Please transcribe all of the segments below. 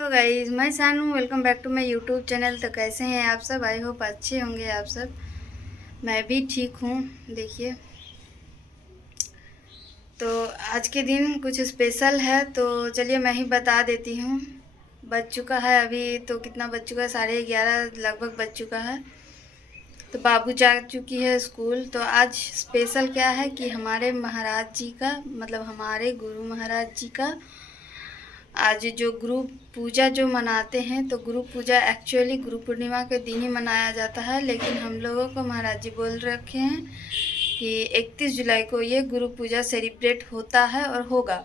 तो गाइस मैं Sanu welcome back to my YouTube channel. तो कैसे हैं आप सब? आई होप अच्छे होंगे आप सब। मैं भी ठीक हूँ। देखिए, तो आज के दिन कुछ स्पेशल है, तो चलिए मैं ही बता देती हूँ। बज चुका है अभी, तो कितना बज चुका है, 11:30 लगभग बज चुका है। तो बाबू जा चुकी है स्कूल। तो आज स्पेशल क्या है कि हमारे महाराज जी का, मतलब हमारे गुरु महाराज जी का आज जो गुरु पूजा जो मनाते हैं, तो गुरु पूजा एक्चुअली गुरु पूर्णिमा के दिन ही मनाया जाता है, लेकिन हम लोगों को महाराज जी बोल रखे हैं कि 31 जुलाई को ये गुरु पूजा सेलिब्रेट होता है और होगा।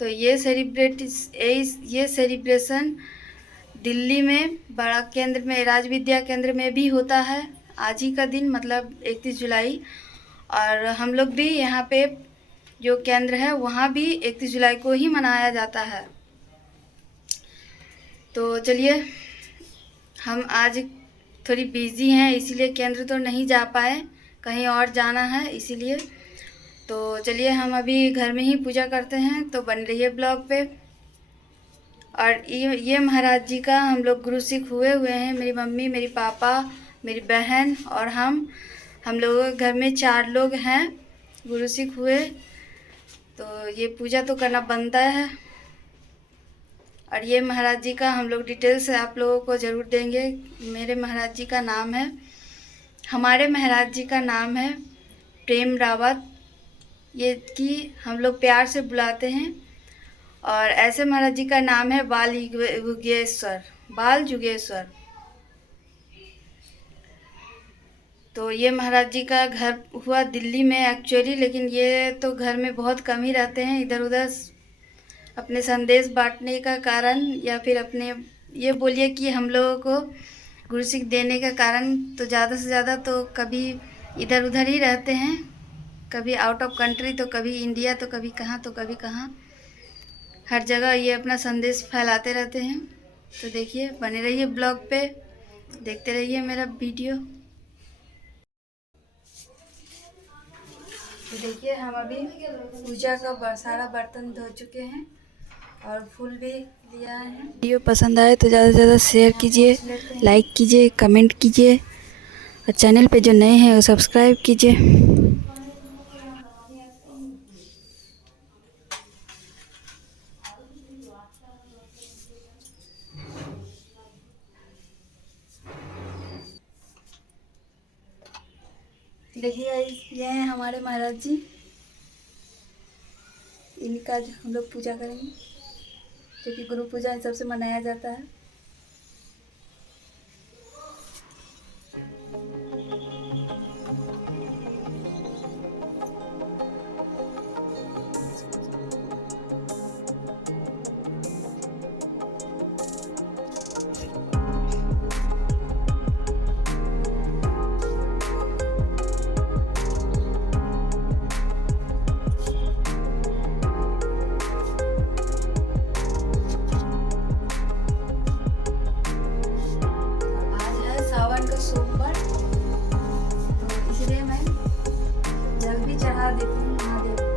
तो ये सेलिब्रेशन दिल्ली में बड़ा केंद्र में, राज विद्या केंद्र में भी होता है आज ही का दिन, मतलब 31 जुलाई। और हम लोग भी यहाँ पे जो केंद्र है वहाँ भी 31 जुलाई को ही मनाया जाता है। तो चलिए, हम आज थोड़ी बिज़ी हैं, इसीलिए केंद्र तो नहीं जा पाए, कहीं और जाना है इसीलिए। तो चलिए हम अभी घर में ही पूजा करते हैं, तो बन रही है ब्लॉग पे। और ये महाराज जी का हम लोग गुरु सिख हुए हैं, मेरी मम्मी, मेरी पापा, मेरी बहन और हम लोगों के घर में 4 लोग हैं गुरु सिख हुए। तो ये पूजा तो करना बनता है। और ये महाराज जी का हम लोग डिटेल्स आप लोगों को ज़रूर देंगे। मेरे महाराज जी का नाम है, हमारे महाराज जी का नाम है प्रेम रावत, ये कि हम लोग प्यार से बुलाते हैं। और ऐसे महाराज जी का नाम है बाल जुगेश्वर। तो ये महाराज जी का घर हुआ दिल्ली में एक्चुअली, लेकिन ये तो घर में बहुत कम ही रहते हैं, इधर उधर अपने संदेश बांटने का कारण, या फिर अपने ये बोलिए कि हम लोगों को गुरु सिख देने का कारण, तो ज़्यादा से ज़्यादा तो कभी इधर उधर ही रहते हैं, कभी आउट ऑफ कंट्री, तो कभी इंडिया, तो कभी कहाँ, तो कभी कहाँ, हर जगह ये अपना संदेश फैलाते रहते हैं। तो देखिए, बने रहिए ब्लॉग पे, देखते रहिए मेरा वीडियो। तो देखिए, हम अभी पूजा का सारा बर्तन धो चुके हैं और फूल भी लिया है। वीडियो पसंद आए तो ज़्यादा से ज़्यादा शेयर कीजिए, लाइक कीजिए, कमेंट कीजिए, और चैनल पे जो नए हैं वो सब्सक्राइब कीजिए। देखिए, ये हैं हमारे महाराज जी, इनका हम लोग पूजा करेंगे, क्योंकि गुरु पूजा इन सबसे मनाया जाता है। सोमवार, तो इसलिए मैं जल भी चढ़ा देती हूँ महादेव को।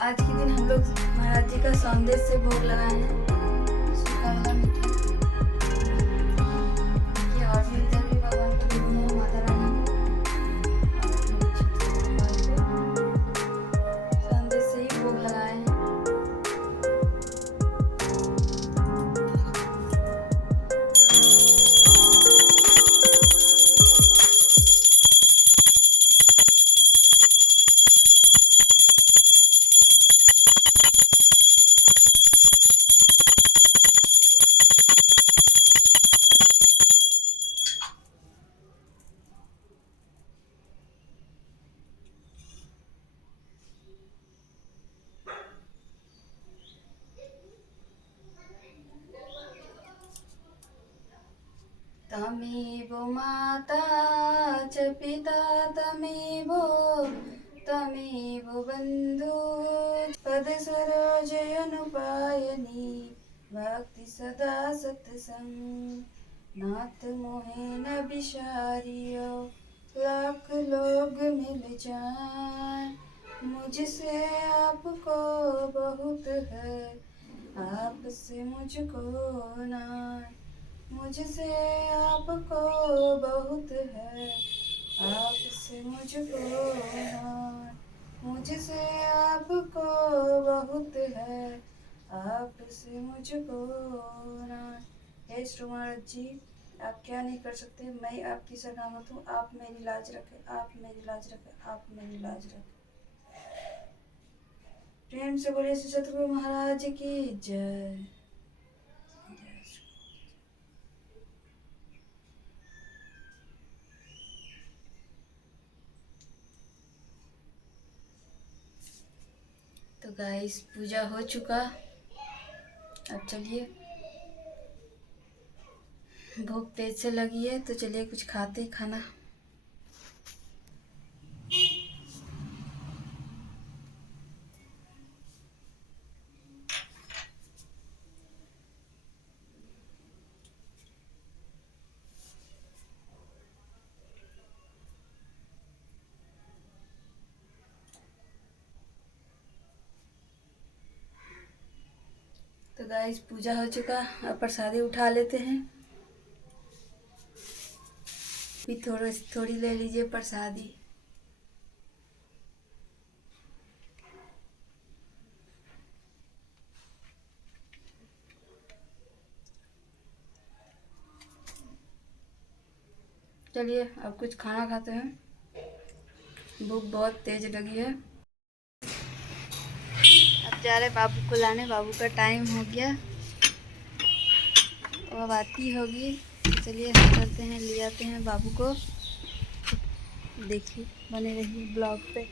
आज के दिन हम लोग महाराज जी का सौंदेश से भोग लगाए हैं, सूखा वाला मीठा। देखिए, और भी इधर भी भगवान को दे दिए हैं, माता रानी को, सौंदेश से ही भोग लगाए हैं। त्वमेव माता च पिता त्वमेव बन्धु पदसरोजयनुपायनी भक्ति सदा सत्संग नाथ मोहे न बिसारियो लाख लोग मिल जाए मुझसे आपको बहुत है आपसे मुझको ना मुझसे आपको बहुत है आपसे मुझको ना मुझसे आपको बहुत है आपसे मुझको ना। हे श्री महाराज जी, आप क्या नहीं कर सकते, मैं आपकी शरणागत हूँ, आप मेरी लाज रखें, आप मेरी लाज रखें, आप मेरी लाज रखें। प्रेम से बोले श्री सतगुरु महाराज की जय। तो गाइस पूजा हो चुका, अब चलिए भूख तेज से लगी है तो चलिए कुछ खाते खाना। तो गाइस पूजा हो चुका, अब प्रसादी उठा लेते हैं। भी थोड़ी ले लीजिए प्रसादी। चलिए अब कुछ खाना खाते हैं, भूख बहुत तेज लगी है। अब जा रहे बाबू को लाने, बाबू का टाइम हो गया, अब आती होगी। चलिए हम चलते हैं, ले आते हैं बाबू को। देखिए बने रहिए ब्लॉग पे।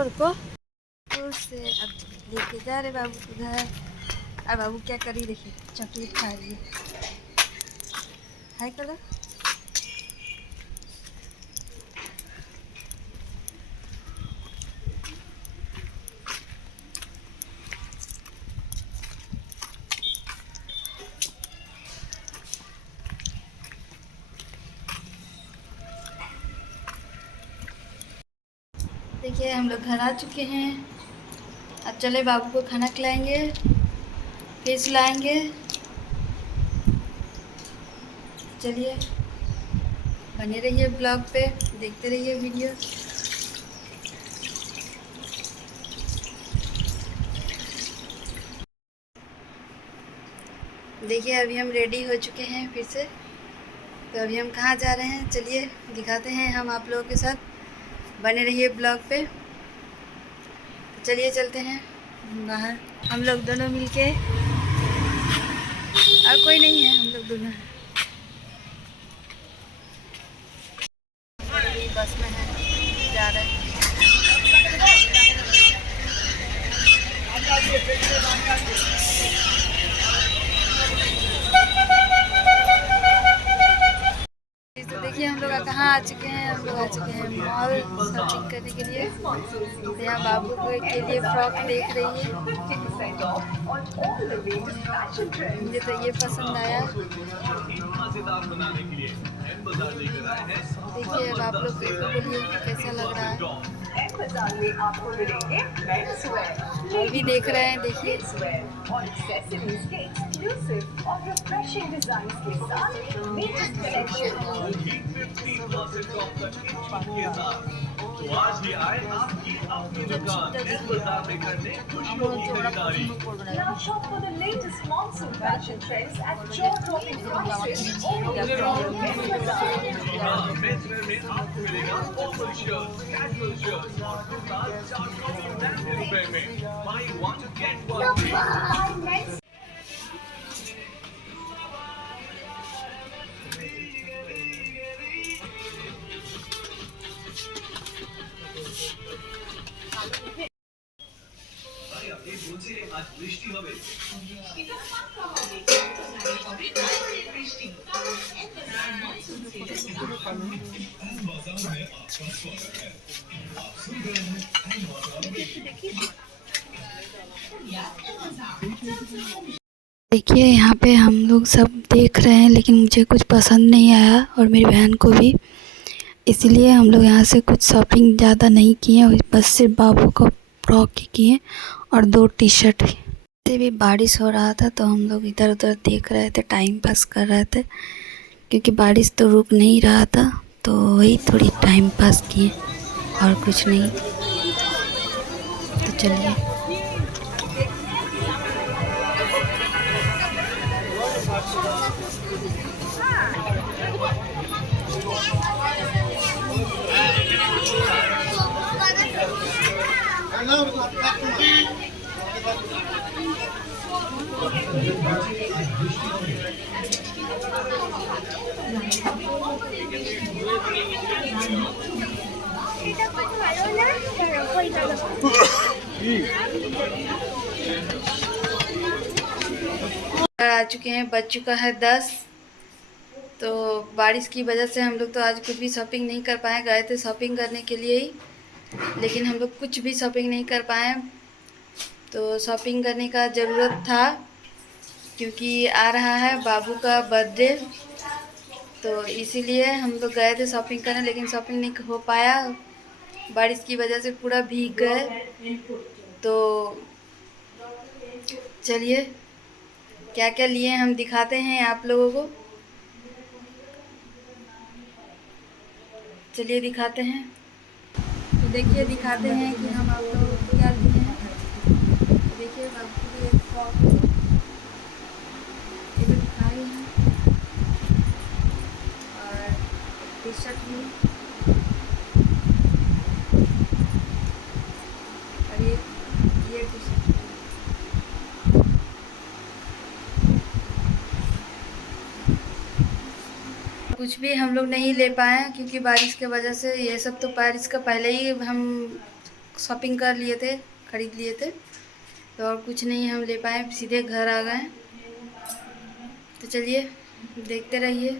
रुको से अब लेके जा रहे बाबू को घर। और बाबू क्या करी, देखिए चॉकलेट खा रही है। हाय कलर देखिए हम लोग घर आ चुके हैं। अब चले बाबू को खाना खिलाएंगे, फिर सुलाएंगे। चलिए बने रहिए ब्लॉग पे, देखते रहिए वीडियो। देखिए अभी हम रेडी हो चुके हैं फिर से। तो अभी हम कहाँ जा रहे हैं, चलिए दिखाते हैं हम आप लोगों के साथ। बने रहिए ब्लॉग पे। तो चलिए चलते हैं बाहर, हम लोग दोनों मिलके, और कोई नहीं है, हम लोग दोनों हैं। बस में है, जा रहे हैं। तो देखिए हम लोग कहाँ आ चुके हैं। हम लोग आ चुके हैं मॉल शॉपिंग करने के लिए। तो यहाँ बाबू के लिए फ्रॉक देख रही है। मुझे तो ये पसंद आया। देखिए अब आप लोग बोलिए कैसा लग रहा है। और भी देख रहे हैं, देखिए आज भी आए आपकी अपनी दुकान इस बाजार में करने खुशियों की खरीदारी। Now shop for the latest monsoon fashion trends at jaw-dropping prices. Metro में आपको मिलेगा formal shirts, casual shirts और कुर्ता 499 रुपए में। Buy one get one free। आज বৃষ্টি হবে। देखिए यहाँ पे हम लोग सब देख रहे हैं, लेकिन मुझे कुछ पसंद नहीं आया और मेरी बहन को भी, इसलिए हम लोग यहाँ से कुछ शॉपिंग ज़्यादा नहीं किए, बस सिर्फ बाबू को फ्रॉक ही किए और 2 टी-शर्ट भी। से भी बारिश हो रहा था तो हम लोग इधर उधर देख रहे थे, टाइम पास कर रहे थे, क्योंकि बारिश तो रुक नहीं रहा था, तो वही थोड़ी टाइम पास किए और कुछ नहीं। तो चलिए आ चुके हैं, बज चुका है 10। तो बारिश की वजह से हम लोग तो आज कुछ भी शॉपिंग नहीं कर पाए। गए थे शॉपिंग करने के लिए ही, लेकिन हम लोग कुछ भी शॉपिंग नहीं कर पाए। तो शॉपिंग करने का ज़रूरत था, क्योंकि आ रहा है बाबू का बर्थडे, तो इसीलिए हम लोग गए थे शॉपिंग करने, लेकिन शॉपिंग नहीं हो पाया। बारिश की वजह से पूरा भीग गए। तो चलिए क्या क्या लिए हम दिखाते हैं आप लोगों को। चलिए दिखाते हैं। तो देखिए दिखाते हैं कि हम आप लोगों को क्या लिए हैं। देखिए बाबू के लिए फ्रॉक ये दिखाई है और टी-शर्ट भी, और ये टी-शर्ट। कुछ भी हम लोग नहीं ले पाए क्योंकि बारिश के वजह से। ये सब तो बारिश का पहले ही हम शॉपिंग कर लिए थे, खरीद लिए थे, तो और कुछ नहीं हम ले पाए, सीधे घर आ गए। तो चलिए देखते रहिए।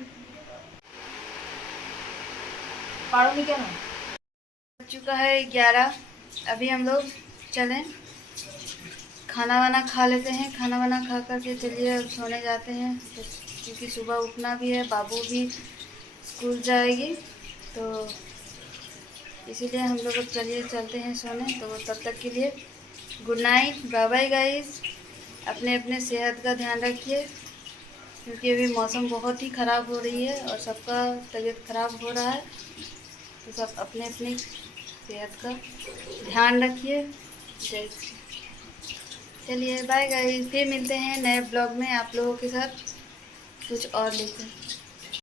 बज चुका है 11। अभी हम लोग चलें खाना वाना खा लेते हैं। खाना वाना खा करके चलिए अब सोने जाते हैं, क्योंकि सुबह उठना भी है, बाबू भी स्कूल जाएगी, तो इसीलिए हम लोग अब चलिए चलते हैं सोने। तो तब तक के लिए good night, bye bye guys. अपने अपने सेहत का ध्यान रखिए, क्योंकि अभी मौसम बहुत ही ख़राब हो रही है और सबका तबीयत ख़राब हो रहा है, तो सब अपने अपने सेहत का ध्यान रखिए। चलिए बाय गाइस, फिर मिलते हैं नए ब्लॉग में आप लोगों के साथ कुछ और लेकर।